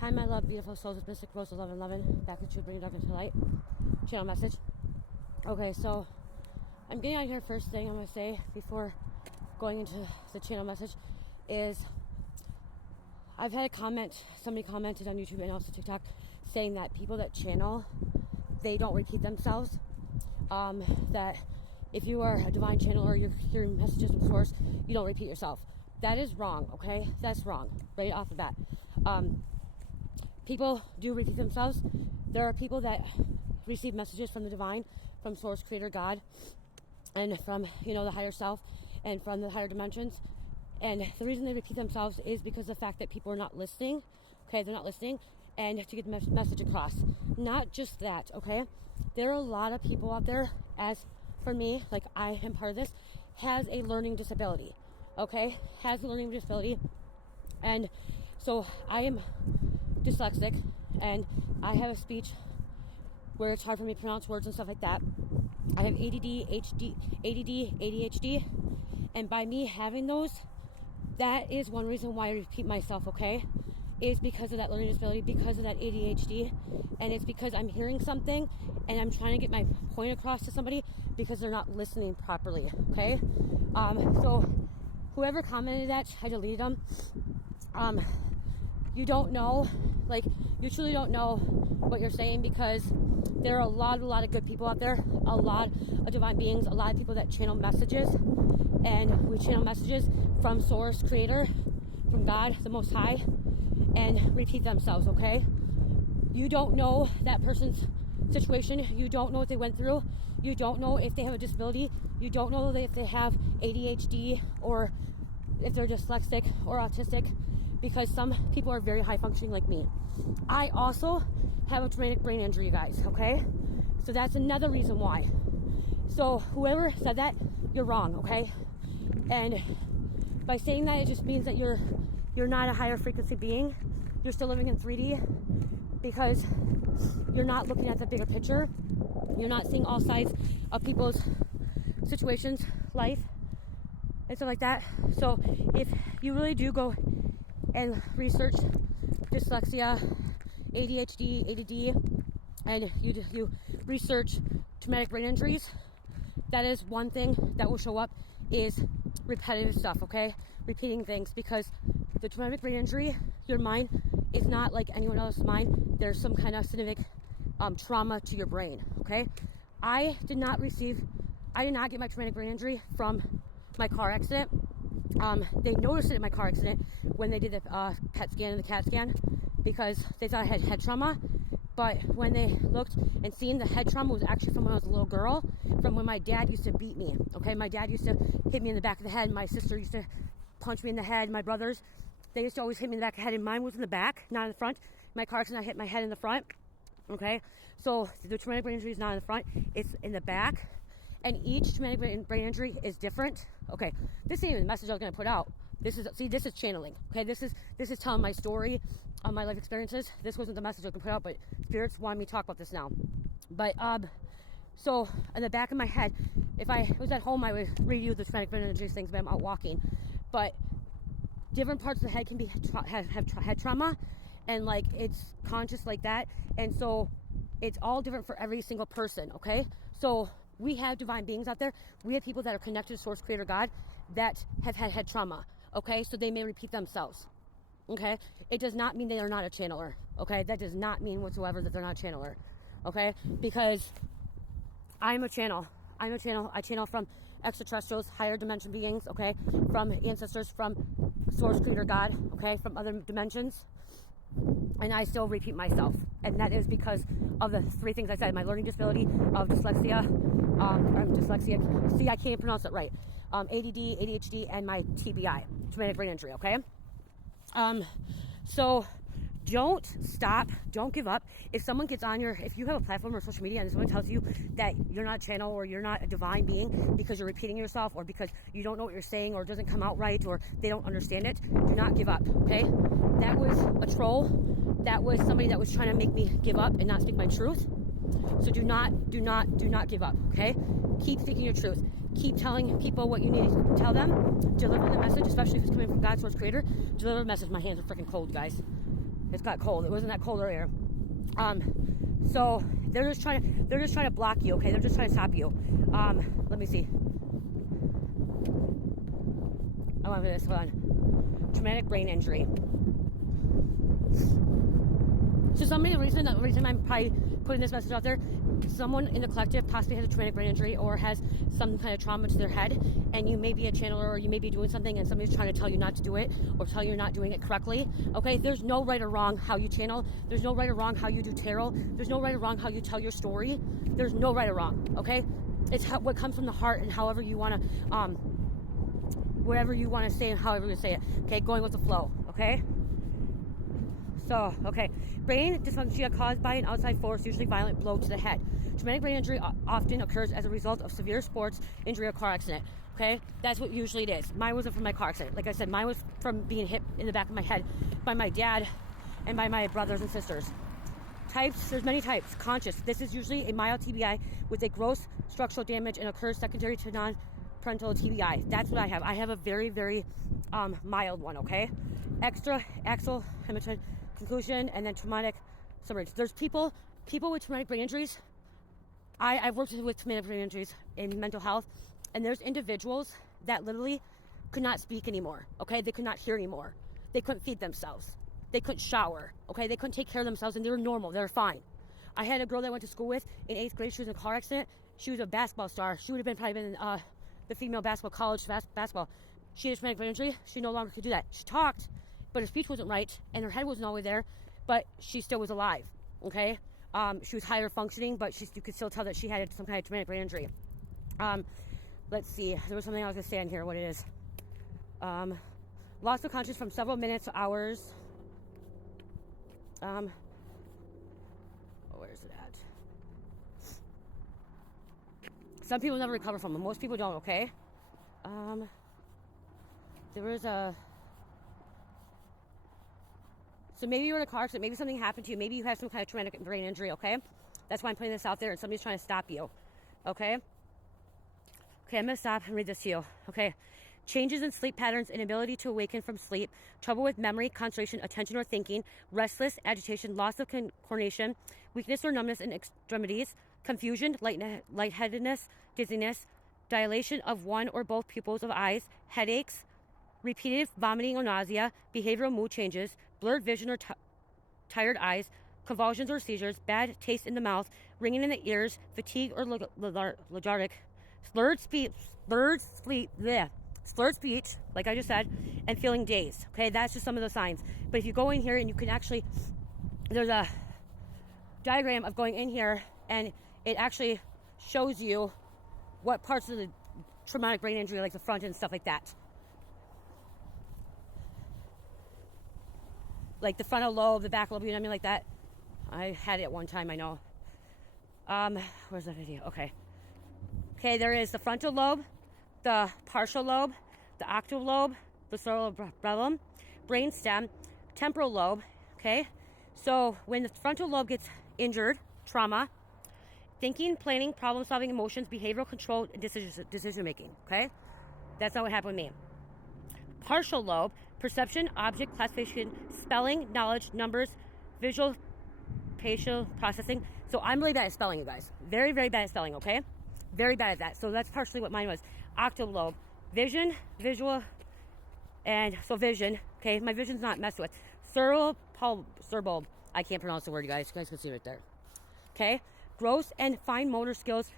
Hi, my love, beautiful souls with Mystic Rose 1111. Back with you, bringing darkness to light. Channel message. Okay, so I'm getting out here. First thing I'm going to say before going into the channel message is I've had a comment, somebody commented on YouTube and also TikTok saying that people that channel, they don't repeat themselves. That if you are a divine channeler, you're hearing messages from source, you don't repeat yourself. That is wrong, okay? That's wrong, right off the bat. People do repeat themselves. There are people that receive messages from the divine, from source, creator, God, and from, the higher self, and from the higher dimensions. And the reason they repeat themselves is because of the fact that people are not listening, okay? They're not listening, and to get the message across. Not just that, okay? There are a lot of people out there, as for me, like I am part of this, has a learning disability, okay? Has a learning disability. And so I am dyslexic, and I have a speech where it's hard for me to pronounce words and stuff like that. I have ADD, ADHD, and by me having those, that is one reason why I repeat myself, okay? Is because of that learning disability, because of that ADHD, and it's because I'm hearing something and I'm trying to get my point across to somebody because they're not listening properly, okay? So whoever commented that, I deleted them. You don't know, you truly don't know what you're saying, because there are a lot of good people out there, a lot of divine beings, a lot of people that channel messages, and we channel messages from source, creator, from God, the Most High, and repeat themselves, okay? You don't know that person's situation. You don't know what they went through. You don't know if they have a disability. You don't know if they have ADHD or if they're dyslexic or autistic, because some people are very high functioning like me. I also have a traumatic brain injury, you guys, okay? So that's another reason why. So whoever said that, you're wrong, okay? And by saying that, it just means that you're not a higher frequency being. You're still living in 3D because you're not looking at the bigger picture. You're not seeing all sides of people's situations, life, and stuff like that. So if you really do go and research dyslexia, ADHD, ADD, and you research traumatic brain injuries, that is one thing that will show up is repetitive stuff, okay? Repeating things, because the traumatic brain injury, your mind is not like anyone else's mind. There's some kind of significant trauma to your brain, okay? I did not get my traumatic brain injury from my car accident. They noticed it in my car accident when they did the PET scan and the CAT scan, because they thought I had head trauma. But when they looked and seen, the head trauma was actually from when I was a little girl, from when my dad used to beat me, okay? My dad used to hit me in the back of the head. My sister used to punch me in the head. My brothers, they used to always hit me in the back of the head, and mine was in the back, not in the front. My car accident, I hit my head in the front, okay? So the traumatic brain injury is not in the front, it's in the back. And each traumatic brain injury is different. Okay, this ain't even the message I was going to put out. This is channeling. Okay, this is telling my story, my life experiences. This wasn't the message I was going to put out, but spirits wanted me to talk about this now. But so in the back of my head, if I was at home, I would review the traumatic brain injury things, but I'm out walking. But different parts of the head can be have head trauma, and it's conscious like that, and so it's all different for every single person. Okay, so we have divine beings out there. We have people that are connected to Source, Creator, God, that have had head trauma, okay? So they may repeat themselves, okay? It does not mean they are not a channeler, okay? That does not mean whatsoever that they're not a channeler, okay? Because I'm a channel. I channel from extraterrestrials, higher dimension beings, okay? From ancestors, from Source, Creator, God, okay? From other dimensions. And I still repeat myself. And that is because of the three things I said: my learning disability of dyslexia, see, I can't pronounce it right, ADD, ADHD, and my TBI, traumatic brain injury, okay? So don't stop, don't give up. If someone gets on if you have a platform or social media and someone tells you that you're not a channel or you're not a divine being because you're repeating yourself, or because you don't know what you're saying, or it doesn't come out right, or they don't understand it, do not give up, okay? That was a troll. That was somebody that was trying to make me give up and not speak my truth. So do not give up, okay? Keep speaking your truth. Keep telling people what you need to tell them. Deliver the message, especially if it's coming from God, Source, Creator. Deliver the message. My hands are freaking cold, guys. It's got cold. It wasn't that cold earlier. So they're just trying to block you, okay? They're just trying to stop you. Let me see. I want this. Hold on. Traumatic brain injury. So the reason I'm probably putting this message out there, someone in the collective possibly has a traumatic brain injury or has some kind of trauma to their head, and you may be a channeler or you may be doing something and somebody's trying to tell you not to do it or tell you you're not doing it correctly. Okay, there's no right or wrong how you channel. There's no right or wrong how you do tarot. There's no right or wrong how you tell your story. There's no right or wrong. Okay, it's what comes from the heart and however you want to, whatever you want to say and however you say it. Okay, going with the flow. Okay. So, okay, brain dysfunction caused by an outside force, usually violent blow to the head. Traumatic brain injury often occurs as a result of severe sports injury or car accident. Okay, that's what usually it is. Mine wasn't from my car accident. Like I said, mine was from being hit in the back of my head by my dad and by my brothers and sisters. Types, there's many types. Conscious, this is usually a mild TBI with a gross structural damage and occurs secondary to non-parental TBI. That's what I have. I have a very, very mild one, okay? Extra axal hemorrhage conclusion, and then traumatic summary. There's people with traumatic brain injuries. I've worked with traumatic brain injuries in mental health, and there's individuals that literally could not speak anymore. Okay, they could not hear anymore. They couldn't feed themselves. They couldn't shower. Okay, they couldn't take care of themselves, and they were normal. They were fine. I had a girl that I went to school with in 8th grade. She was in a car accident. She was a basketball star. She would have probably been in the female basketball college basketball. She had a traumatic brain injury. She no longer could do that. She talked, but her speech wasn't right, and her head wasn't all the way there, but she still was alive, okay? She was higher functioning, but you could still tell that she had some kind of traumatic brain injury. Let's see, there was something I was going to say on here, what it is. Loss of consciousness from several minutes to hours. Where is it at? Some people never recover from them. Most people don't, okay? There was a... So maybe you were in a car accident, maybe something happened to you, maybe you have some kind of traumatic brain injury, okay? That's why I'm putting this out there and somebody's trying to stop you, okay? Okay, I'm going to stop and read this to you, okay? Changes in sleep patterns, inability to awaken from sleep, trouble with memory, concentration, attention, or thinking, restless, agitation, loss of coordination, weakness or numbness in extremities, confusion, lightheadedness, dizziness, dilation of one or both pupils of eyes, headaches, repeated vomiting or nausea, behavioral mood changes, blurred vision or tired eyes, convulsions or seizures, bad taste in the mouth, ringing in the ears, fatigue or lethargic, slurred speech, like I just said, and feeling dazed. Okay, that's just some of the signs. But if you go in here and you can actually, there's a diagram of going in here and it actually shows you what parts of the traumatic brain injury, like the front and stuff like that. Like the frontal lobe, the back lobe, you know what I mean, like that. I had it at one time, I know. Where's the video? Okay, there is the frontal lobe, the partial lobe, the occipital lobe, the cerebellum, brain stem, temporal lobe, okay? So when the frontal lobe gets injured, trauma, thinking, planning, problem-solving, emotions, behavioral control, and decision-making, okay? That's not what happened with me. Partial lobe, perception, object classification, spelling, knowledge, numbers, visual, spatial processing. So I'm really bad at spelling, you guys. Very, very bad at spelling, okay? Very bad at that. So that's partially what mine was. Occipital lobe, vision, visual, and so vision, okay? My vision's not messed with. Cerebral, I can't pronounce the word, you guys. You guys can see it right there. Okay? Gross and fine motor skills,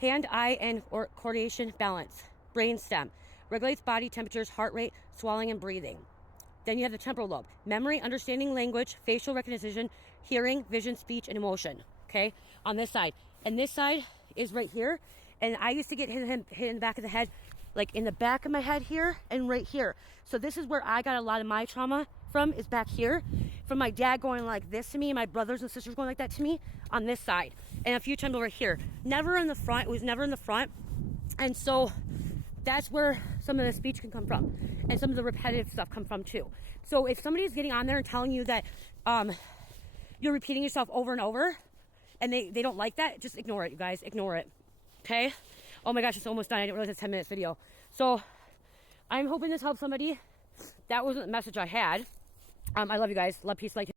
hand, eye, and or coordination, balance. Brain stem, regulates body temperatures, heart rate, swallowing, and breathing. Then you have the temporal lobe, memory, understanding language, facial recognition, hearing, vision, speech, and emotion. Okay, on this side. And this side is right here. And I used to get hit in the back of the head, like in the back of my head here and right here. So this is where I got a lot of my trauma from, is back here. From my dad going like this to me, and my brothers and sisters going like that to me on this side. And a few times over here. Never in the front. It was never in the front. And so that's where some of the speech can come from. And some of the repetitive stuff come from too. So if somebody's getting on there and telling you that you're repeating yourself over and over, and they don't like that, just ignore it, you guys. Ignore it. Okay? Oh my gosh, it's almost done. I didn't realize it's a 10-minute video. So I'm hoping this helps somebody. That wasn't the message I had. I love you guys. Love, peace, light.